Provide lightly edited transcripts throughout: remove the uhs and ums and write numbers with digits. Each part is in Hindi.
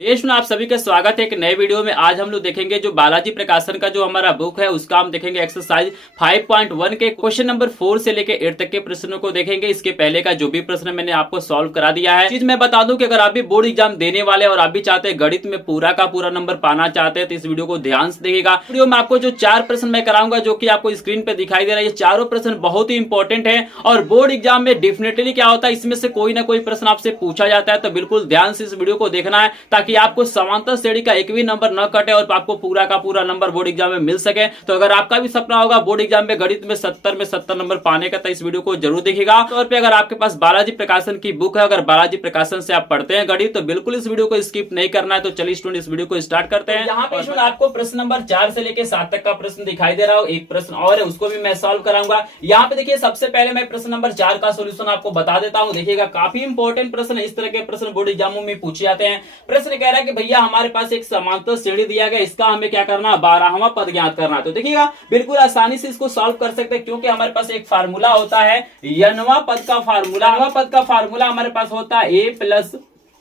देश में आप सभी का स्वागत है एक नए वीडियो में। आज हम लोग देखेंगे जो बालाजी प्रकाशन का जो हमारा बुक है उसका हम देखेंगे एक्सरसाइज 5.1 के क्वेश्चन नंबर 4 से लेके 8 तक के प्रश्नों को देखेंगे। इसके पहले का जो भी प्रश्न मैंने आपको सॉल्व करा दिया है। चीज मैं बता दूं कि अगर आप भी बोर्ड एग्जाम देने वाले और आप भी चाहते हैं गणित में पूरा का पूरा नंबर पाना चाहते हैं तो इस वीडियो को ध्यान से देखिएगा। वीडियो में आपको जो 4 प्रश्न मैं कराऊंगा जो की आपको स्क्रीन पे दिखाई दे रहा है, ये चारों प्रश्न बहुत ही इंपॉर्टेंट है और बोर्ड एग्जाम में डेफिनेटली क्या होता है इसमें से कोई ना कोई प्रश्न आपसे पूछा जाता है। तो बिल्कुल ध्यान से इस वीडियो को देखना है ताकि आपको समांतर श्रेणी का एक भी नंबर न कटे और आपको पूरा का पूरा नंबर बोर्ड एग्जाम में मिल सके। तो अगर आपका भी सपना होगा बोर्ड एग्जाम में गणित में 70 में 70 नंबर पाने का तो इस वीडियो को जरूर देखिएगा। तौर पे अगर आपके पास बालाजी प्रकाशन की बुक है, अगर बालाजी प्रकाशन से आप पढ़ते हैं गणित तो बिल्कुल इस वीडियो को स्किप नहीं करना है। तो चलिए स्टूडेंट इस वीडियो को स्टार्ट करते हैं। यहाँ पे आपको प्रश्न नंबर 4 से लेकर 7 तक का प्रश्न दिखाई दे रहा हो, एक प्रश्न और है उसको भी मैं सॉल्व कराऊंगा। यहाँ पे देखिए सबसे पहले मैं प्रश्न नंबर 4 का सोल्यूशन आपको बता देता हूँ। देखिएगा काफी इंपॉर्टेंट प्रश्न है, इस तरह के प्रश्न बोर्ड एग्जामों में पूछे जाते हैं। प्रश्न कह रहा है कि भैया हमारे पास एक समांतर श्रेणी दिया गया, इसका हमें क्या करना है 12वां पद ज्ञात करना है। तो देखिएगा बिल्कुल आसानी से इसको सॉल्व कर सकते हैं क्योंकि हमारे पास एक फार्मूला होता है n वां पद का फार्मूला हमारे पास होता है a प्लस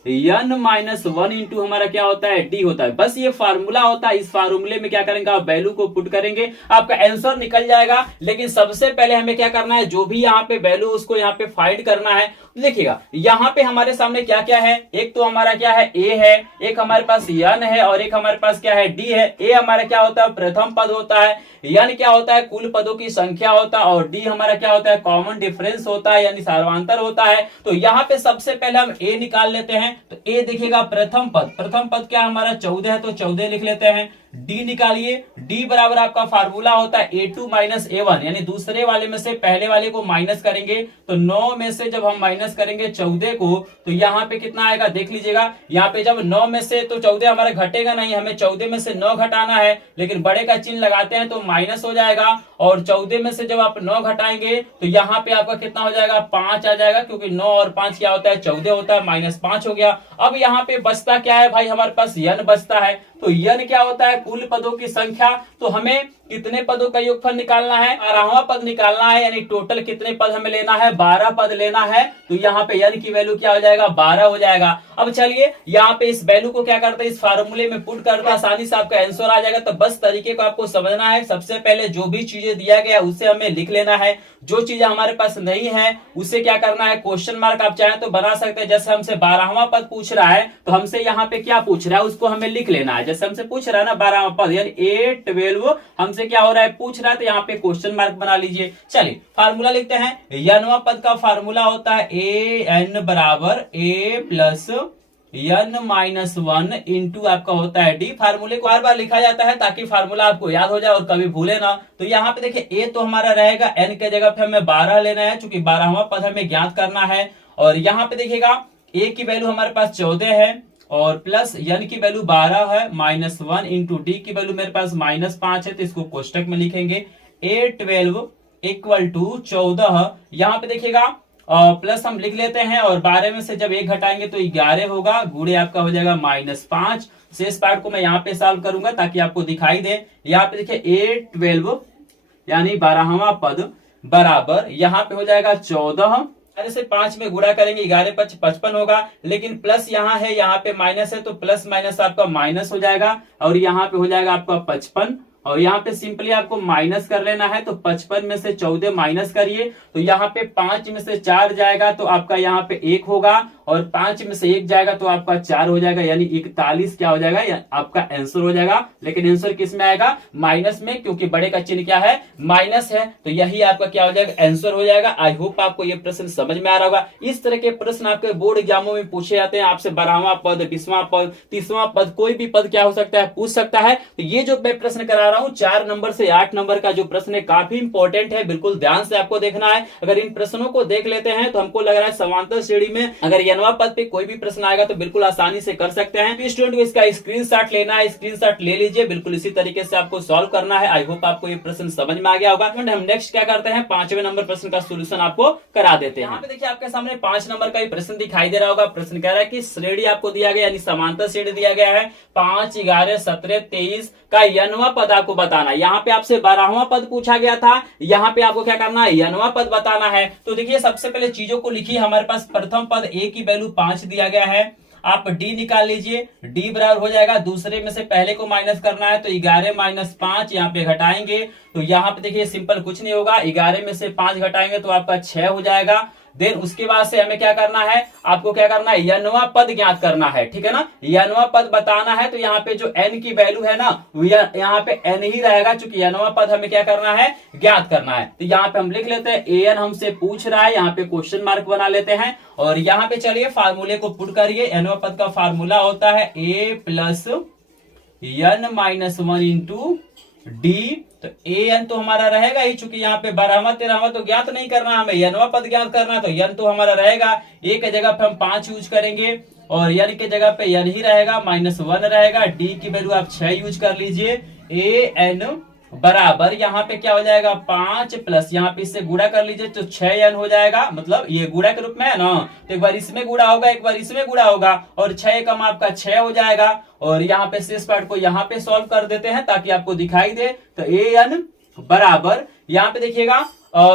n-1 इंटू हमारा क्या होता है d होता है। बस ये फार्मूला होता है, इस फार्मूले में क्या करेंगे आप वैल्यू को पुट करेंगे आपका आंसर निकल जाएगा। लेकिन सबसे पहले हमें क्या करना है जो भी यहाँ पे वैल्यू उसको यहाँ पे फाइंड करना है। देखिएगा यहाँ पे हमारे सामने क्या क्या है, एक तो हमारा क्या है a है, एक हमारे पास n है और एक हमारे पास क्या है d है। a हमारा क्या होता है प्रथम पद होता है, n क्या होता है कुल पदों की संख्या होता है और d हमारा क्या होता है कॉमन डिफरेंस होता है यानी सार्वंतर होता है। तो यहाँ पे सबसे पहले हम a निकाल लेते हैं। तो a देखिएगा प्रथम पद क्या हमारा 14 है तो 14 लिख लेते हैं। d निकालिए, d बराबर आपका फार्मूला होता है a2 माइनस a1 यानी दूसरे वाले में से पहले वाले को माइनस करेंगे। तो 9 में से जब हम माइनस करेंगे 14 को तो यहाँ पे कितना आएगा देख लीजिएगा। यहाँ पे जब 9 में से तो 14 हमारा घटेगा नहीं, हमें 14 में से 9 घटाना है लेकिन बड़े का चिन्ह लगाते हैं तो माइनस हो जाएगा। और 14 में से जब आप 9 घटाएंगे तो यहाँ पे आपका कितना हो जाएगा 5 आ जाएगा क्योंकि 9 और 5 क्या होता है 14 होता है, -5 हो गया। अब यहाँ पे बचता क्या है भाई हमारे पास n बचता है। तो n क्या होता है कुल पदों की संख्या। तो हमें कितने पदों का योगफल निकालना है 12वां पद निकालना है यानी टोटल कितने पद हमें लेना है 12 पद लेना है। तो यहाँ पे n की वैल्यू क्या हो जाएगा 12 हो जाएगा। अब चलिए यहाँ पे इस वैल्यू को क्या करते हैं इस फार्मूले में पुट करते हैं, आसानी से आपका आंसर आ जाएगा। तो बस तरीके को आपको समझना है, सबसे पहले जो भी चीजें दिया गया है उसे हमें लिख लेना है, जो चीजें हमारे पास नहीं है उसे क्या करना है क्वेश्चन मार्क आप चाहें तो बना सकते हैं। जैसे हमसे 12वां पद पूछ रहा है तो हमसे यहाँ पे क्या पूछ रहा है उसको हमें लिख लेना है। जैसे हमसे पूछ रहा है ना 12वां पद यानी A12 हमसे क्या हो रहा है पूछ रहा है तो यहाँ पे क्वेश्चन मार्क बना लीजिए। चलिए फार्मूला लिखते हैं, n वां पद का फार्मूला होता है an बराबर a प्लस n-1 इंटू आपका होता है d। फार्मूले को बार बार लिखा जाता है ताकि फार्मूला आपको याद हो जाए और कभी भूले ना। तो यहाँ पे देखिए a तो हमारा रहेगा, n के जगह पे हमें 12 लेना है चूंकि 12वां पद हमें ज्ञात करना है। और यहाँ पे देखिएगा a की वैल्यू हमारे पास 14 है और प्लस n की वैल्यू 12 है, -1 इंटू d की वैल्यू मेरे पास -5 है। तो इसको कोष्टक में लिखेंगे a12 इक्वल टू 14। यहाँ पे देखिएगा प्लस हम लिख लेते हैं और 12 में से जब 1 घटाएंगे तो 11 होगा, गुणे आपका हो जाएगा -5। शेष पार्ट को मैं यहाँ पे सॉल्व करूंगा ताकि आपको दिखाई दे। यहाँ पे देखिए a12 यानी 12वां पद बराबर यहाँ पे हो जाएगा 14, से 5 में गुणा करेंगे 11 5 55 होगा। लेकिन प्लस यहाँ है यहाँ पे माइनस है तो प्लस माइनस आपका माइनस हो जाएगा और यहाँ पे हो जाएगा आपका 55 और यहाँ पे सिंपली आपको माइनस कर लेना है। तो 55 में से 14 माइनस करिए तो यहाँ पे 5 में से 4 जाएगा तो आपका यहाँ पे 1 होगा और 5 में से 1 जाएगा तो आपका 4 हो जाएगा यानी 41 क्या हो जाएगा आपका आंसर हो जाएगा। लेकिन आंसर किस में आएगा माइनस में क्योंकि बड़े का चिन्ह क्या है माइनस है। तो यही आपका क्या हो जाएगा आंसर हो जाएगा। आई होप आपको ये प्रश्न समझ में आ रहा होगा। इस तरह के प्रश्न आपके बोर्ड एग्जामों में पूछे जाते हैं आपसे 12वां पद 20वां पद 30वां पद कोई भी पद क्या हो सकता है पूछ सकता है। तो ये जो मैं प्रश्न करा रहा हूँ 4 नंबर से 8 नंबर का जो प्रश्न है काफी इंपॉर्टेंट है, बिल्कुल ध्यान से आपको देखना है। अगर इन प्रश्नों को देख लेते हैं तो हमको लग रहा है समांतर श्रेणी में अगर n-वां पद पे कोई भी प्रश्न आएगा तो बिल्कुल आसानी से कर सकते हैं। स्टूडेंट को इसका स्क्रीनशॉट लेना है, स्क्रीनशॉट ले लीजिए, बिल्कुल इसी तरीके से आपको सॉल्व करना है। आई होप आपको ये प्रश्न समझ में आ गया होगा। हम नेक्स्ट क्या करते हैं 5वें नंबर प्रश्न का सोल्यूशन आपको करा देते हैं। यहाँ पे देखिए आपके सामने 5 नंबर का प्रश्न दिखाई दे रहा होगा। प्रश्न कह रहा है कि श्रेणी आपको दिया गया यानी समांतर श्रेणी दिया गया है 5 11 17 23 का n-वां पद आपको बताना है। यहाँ पे आपसे 12वां पद पूछा गया था, यहाँ पे आपको क्या करना है n-वां पद बताना है। तो देखिए सबसे पहले चीजों को लिखिए। हमारे पास प्रथम पद a की वैल्यू 5 दिया गया है आप डी निकाल लीजिए। डी बराबर हो जाएगा, दूसरे में से पहले को माइनस करना है तो 11 माइनस 5 यहाँ पे घटाएंगे तो यहाँ पे देखिए सिंपल कुछ नहीं होगा, 11 में से 5 घटाएंगे तो आपका 6 हो जाएगा। देन उसके बाद से हमें क्या करना है, आपको क्या करना है, यनवा पद ज्ञात करना है, ठीक है ना। यनवा पद बताना है तो यहाँ पे जो n की वैल्यू है ना यहाँ पे n ही रहेगा, चूंकि यनवा पद हमें क्या करना है, ज्ञात करना है। तो यहाँ पे हम लिख लेते हैं an हमसे पूछ रहा है, यहाँ पे क्वेश्चन मार्क बना लेते हैं और यहाँ पे चलिए फार्मूले को पुट करिए। यनवा पद का फार्मूला होता है a plus n minus 1 into D. तो an तो हमारा रहेगा ही, चूंकि यहाँ पे 12वां 13वां तो ज्ञात नहीं करना, हमें यनवा पद ज्ञात करना, तो n तो हमारा रहेगा। a के जगह पे हम 5 यूज करेंगे और n के जगह पे n ही रहेगा, -1 रहेगा। d की वैल्यू आप 6 यूज कर लीजिए। an बराबर यहाँ पे क्या हो जाएगा, 5 प्लस यहाँ पे इससे गुणा कर लीजिए तो 6n हो जाएगा, मतलब ये गुणा के रूप में है ना, तो एक बार इसमें गुणा होगा एक बार इसमें गुणा होगा और 6 कम आपका 6 हो जाएगा। और यहाँ पे शेष पार्ट को यहाँ पे सॉल्व कर देते हैं ताकि आपको दिखाई दे। तो an बराबर यहाँ पे देखिएगा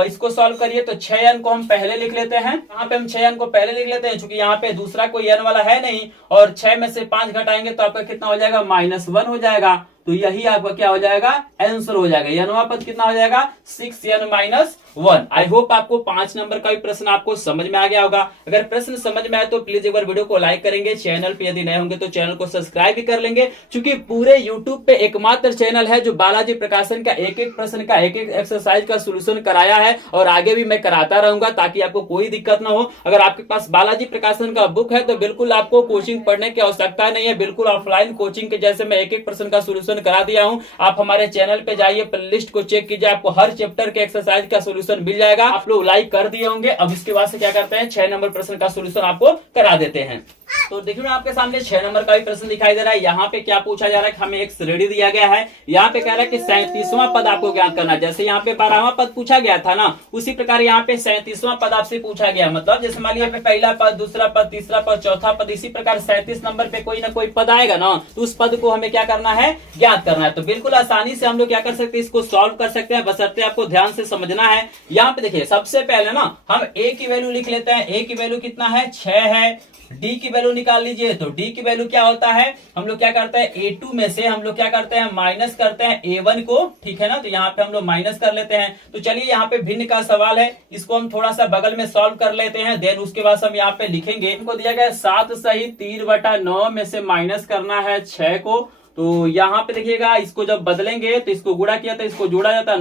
इसको सॉल्व करिए तो 6n को हम पहले लिख लेते हैं, यहाँ पे हम 6n को पहले लिख लेते हैं, चूंकि यहाँ पे दूसरा कोई n वाला है नहीं और 6 में से 5 घटाएंगे तो आपका कितना हो जाएगा, -1 हो जाएगा। तो यही आपका क्या हो जाएगा, आंसर हो जाएगा। यनवा पद कितना हो जाएगा, 6n-1। आई होप आपको 5 नंबर का भी प्रश्न आपको समझ में आ गया होगा। अगर प्रश्न समझ में आए तो प्लीज एक बार वीडियो को लाइक करेंगे, चैनल पे यदि नए होंगे तो चैनल को सब्सक्राइब भी कर लेंगे, क्योंकि पूरे यूट्यूब पे एकमात्र चैनल है जो बालाजी प्रकाशन का एक एक प्रश्न का एक एक एक्सरसाइज का सोल्यूशन कराया है और आगे भी मैं कराता रहूंगा ताकि आपको कोई दिक्कत ना हो। अगर आपके पास बालाजी प्रकाशन का बुक है तो बिल्कुल आपको कोचिंग पढ़ने की आवश्यकता नहीं है, बिल्कुल ऑफलाइन कोचिंग के जैसे मैं एक एक प्रश्न का सोल्यूशन करा दिया हूं। आप हमारे चैनल पे जाइए, प्लेलिस्ट को चेक कीजिए, आपको हर चैप्टर के एक्सरसाइज का सोल्यूशन मिल जाएगा। आप लोग लाइक कर दिए होंगे। अब इसके बाद से क्या करते हैं, 6 नंबर प्रश्न का सोल्यूशन आपको करा देते हैं। तो देखिए आपके सामने 6 नंबर का भी प्रश्न दिखाई दे रहा है। यहाँ पे क्या पूछा जा रहा है कि हमें एक श्रेणी दिया गया है, यहाँ पे कह रहा है कि 37वां पद आपको ज्ञात करना है। जैसे यहाँ पे 12वां पद पूछा गया था ना, उसी प्रकार यहाँ पे 37वां पद आपसे पूछा गया। मतलब जैसे मान लिया पहला पद, दूसरा पद, तीसरा पद, चौथा पद, इसी प्रकार 37 नंबर पे कोई ना कोई पद आएगा ना, तो उस पद को हमें क्या करना है, ज्ञात करना है। तो बिल्कुल आसानी से हम लोग क्या कर सकते हैं, इसको सॉल्व कर सकते हैं, बशर्ते आपको ध्यान से समझना है। यहाँ पे देखिए सबसे पहले ना हम a की वैल्यू लिख लेते हैं। a की वैल्यू कितना है, 6 है। d की वैल्यू निकाल लीजिए तो d की वैल्यू क्या होता है, हम लोग क्या करते हैं, a2 में से हम लोग क्या करते हैं, माइनस करते हैं a1 को, ठीक है ना। तो यहाँ पे हम लोग माइनस कर लेते हैं। तो चलिए यहाँ पे भिन्न का सवाल है, इसको हम थोड़ा सा बगल में सॉल्व कर लेते हैं। देन उसके बाद हम यहाँ पे लिखेंगे, हमको दिया गया 7 सही 3/9 में से माइनस करना है 6 को। तो यहाँ पे देखिएगा इसको जब बदलेंगे तो इसको गुणा किया था, इसको जोड़ा जाता है,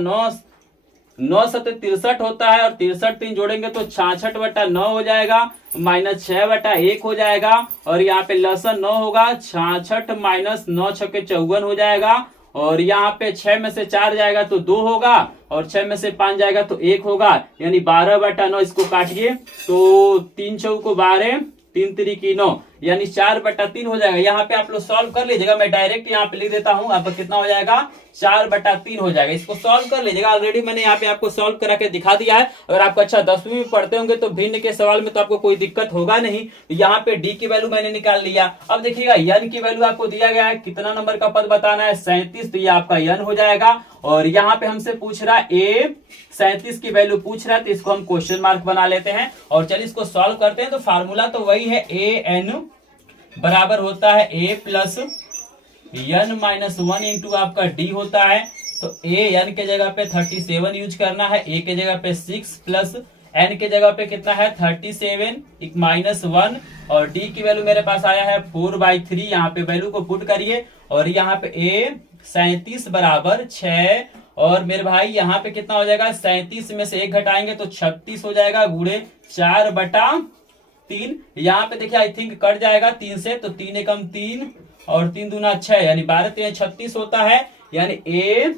9 7 63 होता है और 63 3 जोड़ेंगे तो 66/9 हो जाएगा, -6/1 हो जाएगा। और यहाँ पे लसन 9 होगा, 66 - 9 6 54 हो जाएगा। और यहाँ पे 6 में से 4 जाएगा तो 2 होगा और 6 में से 5 जाएगा तो 1 होगा, यानी 12/9। इसको काटिए तो 3 चौको 12, 3 3 9, यानी 4/3 हो जाएगा। यहाँ पे आप लोग सॉल्व कर लीजिएगा, मैं डायरेक्ट यहाँ पे लिख देता हूँ, आपका कितना हो जाएगा, 4/3 हो जाएगा। इसको सॉल्व कर लीजिएगा, ऑलरेडी मैंने यहाँ पे आपको सॉल्व करा के दिखा दिया है। अगर आपको अच्छा 10वीं में पढ़ते होंगे तो भिन्न के सवाल में तो आपको कोई दिक्कत होगा नहीं। यहाँ पे डी की वैल्यू मैंने निकाल लिया। अब देखिएगा n की वैल्यू आपको दिया गया है, कितना नंबर का पद बताना है, 37, तो ये आपका n हो जाएगा। और यहाँ पे हमसे पूछ रहा है a 37 की वैल्यू पूछ रहा है, तो इसको हम क्वेश्चन मार्क बना लेते हैं और चलिए इसको सॉल्व करते हैं। तो फार्मूला तो वही है, an बराबर होता है a प्लस n-1 इंटू आपका d होता है। तो n के जगह पे 37 यूज करना है, a के जगह पे 6 प्लस n के जगह पे कितना है, 37 -1 और d की वैल्यू मेरे पास आया है 4/3। यहाँ पे वैल्यू को पुट करिए और यहाँ पे a 37 बराबर 6 और मेरे भाई यहाँ पे कितना हो जाएगा, 37 में से 1 घटाएंगे तो 36 हो जाएगा, गुणे 4/3। यहाँ पे देखिए आई थिंक कट जाएगा 3 से, तो 3 एकम 3 और 3 दूना 6, यानी 12 3 36 होता है, यानी a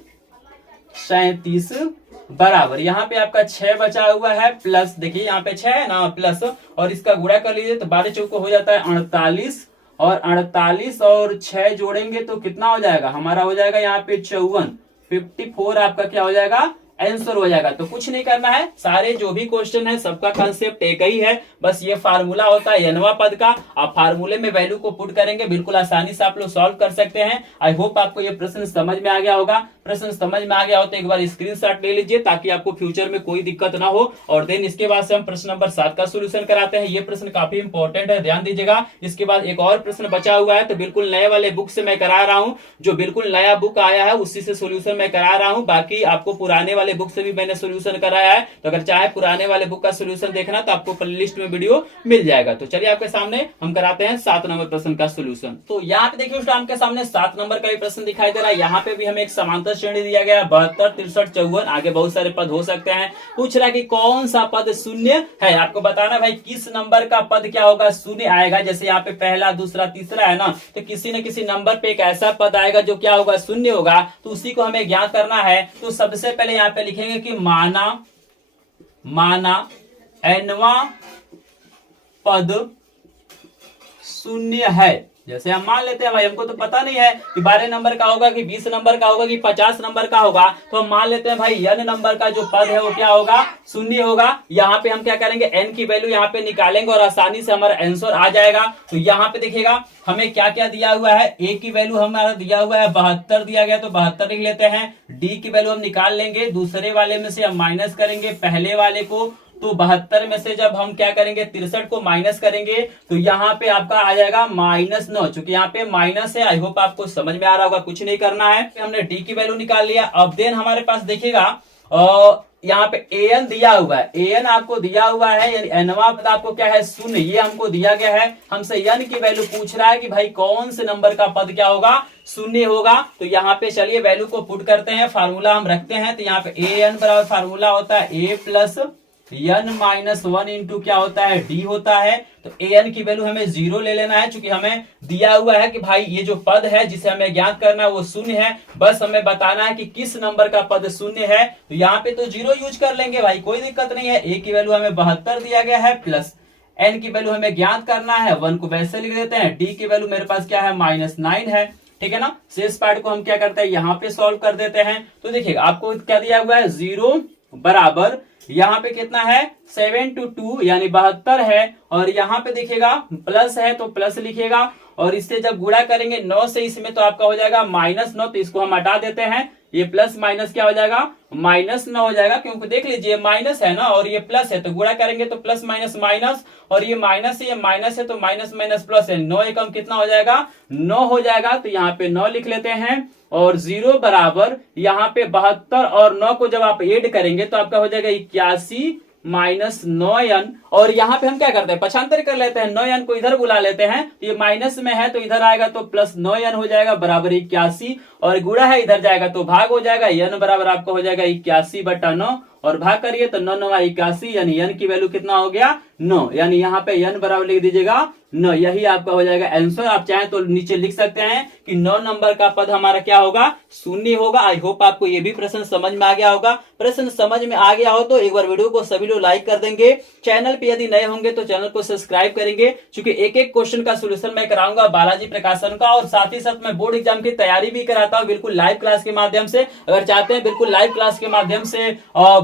37 बराबर यहाँ पे आपका 6 बचा हुआ है, प्लस देखिए यहाँ पे 6 है ना, प्लस और इसका गुणा कर लीजिए तो 12 चौको हो जाता है 48 और 48 और 6 जोड़ेंगे तो कितना हो जाएगा, हमारा हो जाएगा यहाँ पे 54, 54 आपका क्या हो जाएगा, आंसर हो जाएगा। तो कुछ नहीं करना है, सारे जो भी क्वेश्चन है सबका कंसेप्ट एक ही है, बस ये फार्मूला होता है nवां पद का। आप फार्मूले में वैल्यू को पुट करेंगे, बिल्कुल आसानी से आप लोग सॉल्व कर सकते हैं। आई होप आपको ये प्रश्न समझ में आ गया होगा। प्रश्न समझ में आ गया हो तो एक बार स्क्रीनशॉट ले लीजिए ताकि आपको फ्यूचर में कोई दिक्कत ना हो। और देन इसके बाद से हम प्रश्न नंबर 7 का सोल्यूशन कराते हैं। ये प्रश्न काफी इंपॉर्टेंट है, ध्यान दीजिएगा। इसके बाद एक और प्रश्न बचा हुआ है, तो बिल्कुल नए वाले बुक से मैं करा रहा हूं, जो बिल्कुल नया बुक आया है उसी से सोल्यूशन मैं करा रहा हूं। बाकी आपको पुराने वाले बुक से भी मैंने सोल्यूशन कराया है, तो अगर चाहे पुराने वाले बुक का सोल्यूशन देखना तो आपको प्लेलिस्ट में वीडियो मिल जाएगा। तो चलिए आपके सामने हम कराते हैं 7 नंबर प्रश्न का सोल्यूशन। तो यहाँ पे देखिए आपके सामने 7 नंबर का भी प्रश्न दिखाई दे रहा है। यहाँ पे भी हमें एक समांतर श्रेणी दिया गया है 72, 63, 54, आगे बहुत सारे पद हो सकते हैं। पूछ रहा है कि कौन सा पद शून्य है। आपको बताना भाई किस नंबर का पद क्या होगा, शून्य आएगा। जैसे यहाँ पे पहला, दूसरा, तीसरा है ना, तो किसी न किसी नंबर पे एक ऐसा पद आएगा जो क्या होगा, शून्य होगा। तो उसी को हमें ज्ञात करना है। तो सबसे पहले यहाँ पे लिखेंगे कि माना nवां पद शून्य है। जैसे हम मान लेते हैं भाई, हमको तो पता नहीं है कि 12 नंबर का होगा कि 20 नंबर का होगा कि 50 नंबर का होगा, तो हम मान लेते हैं भाई n नंबर का जो पद है वो क्या होगा, शून्य होगा। यहाँ पे हम क्या करेंगे, n की वैल्यू यहाँ पे निकालेंगे और आसानी से हमारा आंसर आ जाएगा। तो यहाँ पे देखिएगा हमें क्या क्या दिया हुआ है। a की वैल्यू हमारा दिया हुआ है 72 दिया गया, तो 72 लिख लेते हैं। d की वैल्यू हम निकाल लेंगे, दूसरे वाले में से हम माइनस करेंगे पहले वाले को। तो 72 में से जब हम क्या करेंगे, 63 को माइनस करेंगे तो यहाँ पे आपका आ जाएगा -9। चूंकि यहाँ पे माइनस है, आई होप आपको समझ में आ रहा होगा। कुछ नहीं करना है, हमने डी की वैल्यू निकाल लिया। अब देन हमारे पास देखिएगा यहाँ पे an दिया हुआ है, an आपको दिया हुआ है, यानी nवां पद आपको क्या है, शून्य, ये हमको दिया गया है। हमसे n की वैल्यू पूछ रहा है कि भाई कौन से नंबर का पद क्या होगा, शून्य होगा। तो यहाँ पे चलिए वैल्यू को पुट करते हैं, फार्मूला हम रखते हैं। तो यहाँ पे an बराबर फार्मूला होता है a प्लस n-1 इंटू क्या होता है, d होता है। तो an की वैल्यू हमें 0 ले लेना है, क्योंकि हमें दिया हुआ है कि भाई ये जो पद है जिसे हमें ज्ञात करना है वो शून्य है। बस हमें बताना है कि किस नंबर का पद शून्य है। तो यहाँ पे तो 0 यूज कर लेंगे भाई, कोई दिक्कत नहीं है। a की वैल्यू हमें 72 दिया गया है, प्लस n की वैल्यू हमें ज्ञात करना है, 1 को वैसे लिख देते हैं। d की वैल्यू मेरे पास क्या है, -9 है, ठीक है ना। शेष पार्ट को हम क्या करते हैं, यहाँ पे सॉल्व कर देते हैं। तो देखिएगा आपको क्या दिया हुआ है, 0 बराबर यहाँ पे कितना है, 7 to 2 यानी 72 है। और यहाँ पे देखिएगा प्लस है तो प्लस लिखिएगा, और इससे जब गुणा करेंगे 9 से इसमें तो आपका हो जाएगा -9। तो इसको हम हटा देते हैं, ये प्लस माइनस क्या हो जाएगा, -9 हो जाएगा। क्योंकि देख लीजिए माइनस है ना और ये प्लस है, तो गुणा करेंगे तो प्लस माइनस माइनस, और ये माइनस है, ये माइनस है, तो माइनस माइनस प्लस है। 9 एकम कितना हो जाएगा, 9 हो जाएगा। तो यहाँ पे 9 लिख लेते हैं। और 0 बराबर यहाँ पे 72 और 9 को जब आप ऐड करेंगे तो आपका हो जाएगा 81 माइनस 9n। और यहाँ पे हम क्या करते हैं, पक्षांतर कर लेते हैं, 9n को इधर बुला लेते हैं। ये माइनस में है तो इधर आएगा तो प्लस 9n हो जाएगा बराबर 81, और गुणा है इधर जाएगा तो भाग हो जाएगा। n बराबर आपको हो जाएगा 81/9, और भाग करिए तो 9 9 81, यानी n की वैल्यू कितना हो गया, 9। यानी यहाँ पे n बराबर लिख दीजिएगा 9, यही आपका हो जाएगा आंसर। आप चाहें तो नीचे लिख सकते हैं कि 9 नंबर का पद हमारा क्या होगा, शून्य होगा। आई होप आपको ये भी प्रश्न समझ में आ गया होगा। प्रश्न समझ में आ गया हो तो एक बार वीडियो को सभी लोग लाइक कर देंगे। चैनल पे यदि नए होंगे तो चैनल को सब्सक्राइब करेंगे, क्योंकि एक एक क्वेश्चन का सोल्यूशन मैं कराऊंगा बालाजी प्रकाशन का, और साथ ही साथ मैं बोर्ड एग्जाम की तैयारी भी कराता हूँ बिल्कुल लाइव क्लास के माध्यम से। अगर चाहते हैं बिल्कुल लाइव क्लास के माध्यम से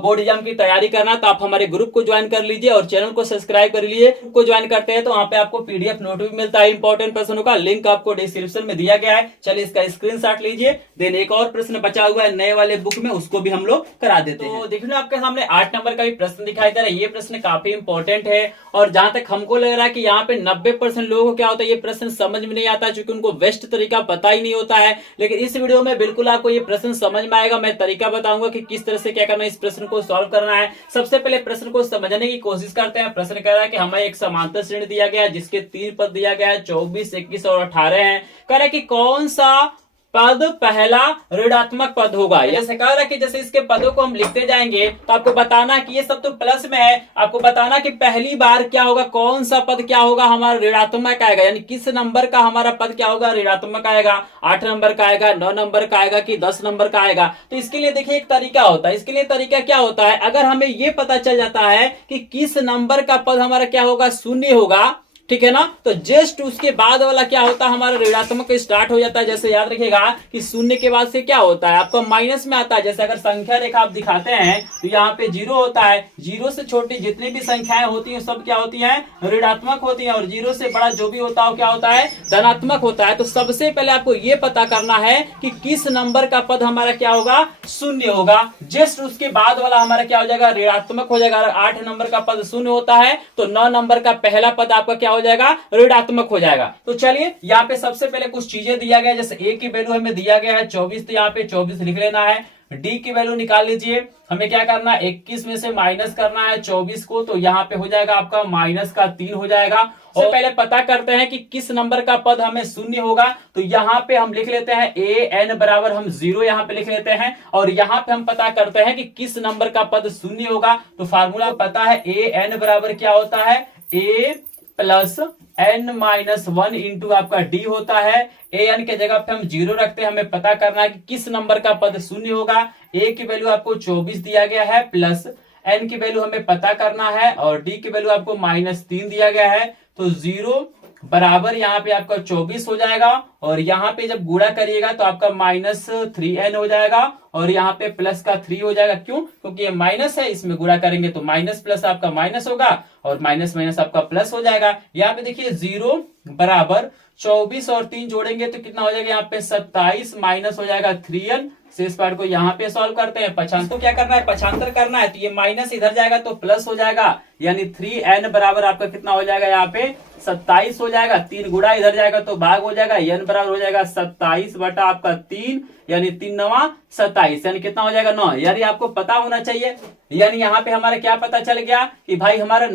बोर्ड एग्जाम की तैयारी करना तो आप हमारे ग्रुप को ज्वाइन कर लीजिए और चैनल को सब्सक्राइब कर लीजिए। को ज्वाइन करते हैं तो वहां पे आपको पीडीएफ नोट भी मिलता है इंपॉर्टेंट प्रश्नों का, लिंक आपको डिस्क्रिप्शन में दिया गया है। चलिए इसका स्क्रीनशॉट लीजिए। देन एक और प्रश्न बचा हुआ है नए वाले बुक में, उसको भी हम लोग करा देते हैं। तो देखिए आपके सामने 8 नंबर का भी प्रश्न दिखाई दे रहा है। ये प्रश्न काफी इंपॉर्टेंट है, और जहां तक हमको लग रहा है कि यहाँ पे 90% लोगों को क्या होता है, ये प्रश्न समझ में नहीं आता, क्योंकि उनको बेस्ट तरीका पता ही नहीं होता है। लेकिन इस वीडियो में बिल्कुल आपको ये प्रश्न समझ में आएगा। मैं तरीका बताऊंगा कि किस तरह से क्या करना है, इस प्रश्न को सॉल्व करना है। सबसे पहले प्रश्न को समझने की कोशिश करते हैं। प्रश्न कह रहा है कि हमें एक समांतर श्रेणी दिया गया है जिसके 3 पद दिया गया है, 24, 21 और 18 है। कह रहा है कि कौन सा पद पहला ऋणात्मक पद होगा। जैसे कह रहा है कि जैसे इसके पदों को हम लिखते जाएंगे तो आपको बताना कि ये सब तो प्लस में है, आपको बताना कि पहली बार क्या होगा, कौन सा पद क्या होगा हमारा ऋणात्मक आएगा, यानी किस नंबर का हमारा पद क्या होगा, ऋणात्मक आएगा। 8 नंबर का आएगा, 9 नंबर का आएगा कि 10 नंबर का आएगा। तो इसके लिए देखिए एक तरीका होता है। इसके लिए तरीका क्या होता है, अगर हमें ये पता चल जाता है कि किस नंबर का पद हमारा क्या होगा, शून्य होगा, ठीक है ना। तो जस्ट उसके बाद वाला क्या होता है, हमारा ऋणात्मक स्टार्ट हो जाता है। जैसे याद रखिएगा कि शून्य के बाद से क्या होता है, आपका माइनस में आता है। जैसे अगर संख्या रेखा आप दिखाते हैं तो यहाँ पे जीरो होता है, जीरो से छोटी जितनी भी संख्याएं होती हैं सब क्या होती हैं, ऋणात्मक होती हैं, और जीरो से बड़ा जो भी होता है क्या होता है, धनात्मक होता है। तो सबसे पहले आपको ये पता करना है कि किस नंबर का पद हमारा क्या होगा, शून्य होगा। जस्ट उसके बाद वाला हमारा क्या हो जाएगा, ऋणात्मक हो जाएगा। 8 नंबर का पद शून्य होता है तो 9 नंबर का पहला पद आपका क्या हो जाएगा, ऋणात्मक हो जाएगा। तो चलिए यहाँ पे सबसे पहले कुछ चीजें दिया गया, जैसे ए की वैल्यू हमें दिया गया है 24, तो यहाँ पे 24 लिख लेना है। डी की वैल्यू निकाल लीजिए, हमें क्या करना है, 21 में से माइनस करना है 24 को, तो यहाँ पे हो जाएगा आपका माइनस का 3 हो जाएगा। और पहले पता करते हैं कि किस नंबर का पद हमें शून्य होगा। तो यहाँ पे हम लिख लेते हैं ए एन बराबर हम 0 यहाँ पे लिख लेते हैं, और यहाँ पे हम पता करते हैं कि किस नंबर का पद शून्य होगा। तो फार्मूला पता है ए एन बराबर क्या होता है, ए प्लस एन माइनस 1 इंटू आपका डी होता है। ए एन के जगह पे हम 0 रखते हैं, हमें पता करना है कि किस नंबर का पद शून्य होगा। ए की वैल्यू आपको 24 दिया गया है, प्लस एन की वैल्यू हमें पता करना है, और डी की वैल्यू आपको -3 दिया गया है। तो 0 बराबर यहाँ पे आपका 24 हो जाएगा, और यहाँ पे जब गुणा करिएगा तो आपका -3n हो जाएगा, और यहाँ पे प्लस का 3 हो जाएगा। क्यों, क्योंकि ये माइनस है, इसमें गुणा करेंगे तो माइनस प्लस आपका माइनस होगा, और माइनस माइनस आपका प्लस हो जाएगा। यहाँ पे देखिए 0 बराबर 24 और 3 जोड़ेंगे तो कितना हो जाएगा, यहाँ पे 27 माइनस हो जाएगा 3n। शेष पार्ट को यहाँ पे सॉल्व करते हैं। पक्षांतर तो क्या करना है, पक्षांतर करना है, तो ये माइनस इधर जाएगा तो प्लस हो जाएगा, यानी 3n बराबर आपका कितना हो जाएगा, यहाँ पे 27 हो जाएगा। 3 गुणा इधर जाएगा तो भाग हो जाएगा, n बराबर हो जाएगा 27 बटा आपका 3, यानी 3 9 27, यानी कितना हो जाएगा 9। यानी आपको पता होना चाहिए, यानी यहाँ पे हमारा क्या पता चल गया कि भाई हमारा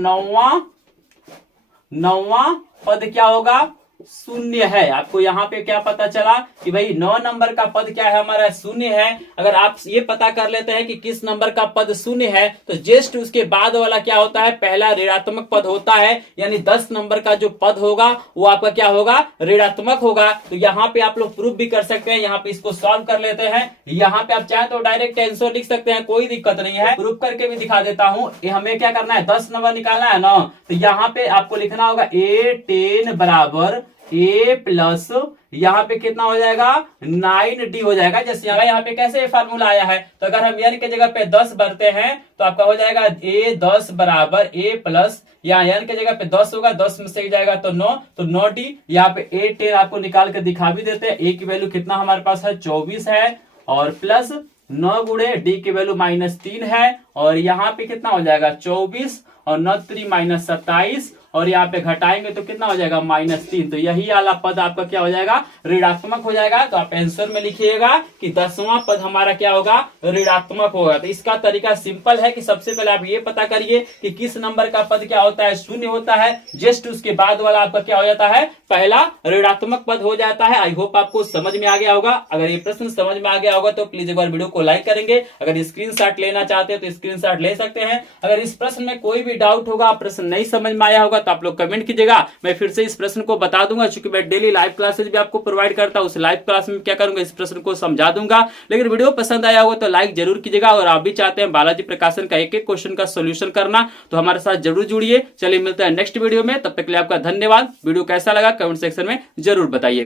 नौवां पद क्या होगा, शून्य है। आपको यहाँ पे क्या पता चला कि भाई 9 नंबर का पद क्या है, हमारा शून्य है। अगर आप ये पता कर लेते हैं कि किस नंबर का पद शून्य है, तो जस्ट उसके बाद वाला क्या होता है, पहला ऋणात्मक पद होता है, यानी 10 नंबर का जो पद होगा वो आपका क्या होगा, ऋणात्मक होगा। तो यहाँ पे आप लोग प्रूफ भी कर सकते हैं, यहाँ पे इसको सॉल्व कर लेते हैं। यहाँ पे आप चाहे तो डायरेक्ट आंसर लिख सकते हैं, कोई दिक्कत नहीं है, प्रूफ करके भी दिखा देता हूँ। हमें क्या करना है, 10 नंबर निकालना है ना, तो यहाँ पे आपको लिखना होगा A10 बराबर ए प्लस यहाँ पे कितना हो जाएगा, 9d हो जाएगा। जैसे यहाँ पे कैसे फार्मूला आया है, तो अगर हम n के जगह पे 10 भरते हैं तो आपका हो जाएगा A10 बराबर a प्लस, यहाँ n के जगह पे 10 होगा, 10 में से जाएगा तो 9, तो 9d। यहाँ पे A10 आपको निकाल के दिखा भी देते हैं। a की वैल्यू कितना हमारे पास है, 24 है, और प्लस 9 गुणे डी की वैल्यू -3 है, और यहाँ पे कितना हो जाएगा 24, और 9 3 -27, और यहाँ पे घटाएंगे तो कितना हो जाएगा -3। तो यही वाला पद आपका क्या हो जाएगा, ऋणात्मक हो जाएगा। तो आप आंसर में लिखिएगा कि 10वां पद हमारा क्या होगा, ऋणात्मक होगा। तो इसका तरीका सिंपल है कि सबसे पहले आप ये पता करिए कि किस नंबर का पद क्या होता है, शून्य होता है। जस्ट उसके बाद वाला आपका क्या हो जाता है, पहला ऋणात्मक पद हो जाता है। आई होप आपको समझ में आ गया होगा। अगर ये प्रश्न समझ में आ गया होगा तो प्लीज एक बार वीडियो को लाइक करेंगे। अगर स्क्रीनशॉट लेना चाहते हैं तो स्क्रीनशॉट ले सकते हैं। अगर इस प्रश्न में कोई भी डाउट होगा, प्रश्न नहीं समझ में आया होगा, तो आप लोग कमेंट कीजिएगा। मैं फिर से इस प्रश्न को बता दूंगा, क्योंकि मैं डेली लाइव क्लासेस भी आपको प्रोवाइड करता हूं। उस लाइव क्लास में क्या करूंगा, इस प्रश्न को समझा दूंगा। लेकिन वीडियो पसंद आया होगा तो लाइक जरूर कीजिएगा, और आप भी चाहते हैं बालाजी प्रकाशन का एक एक क्वेश्चन का सोल्यूशन करना, तो हमारे साथ जरूर जुड़िए। चलिए मिलते हैं नेक्स्ट वीडियो में, तब तक के लिए आपका धन्यवाद। वीडियो कैसा लगा कमेंट सेक्शन में जरूर बताइए।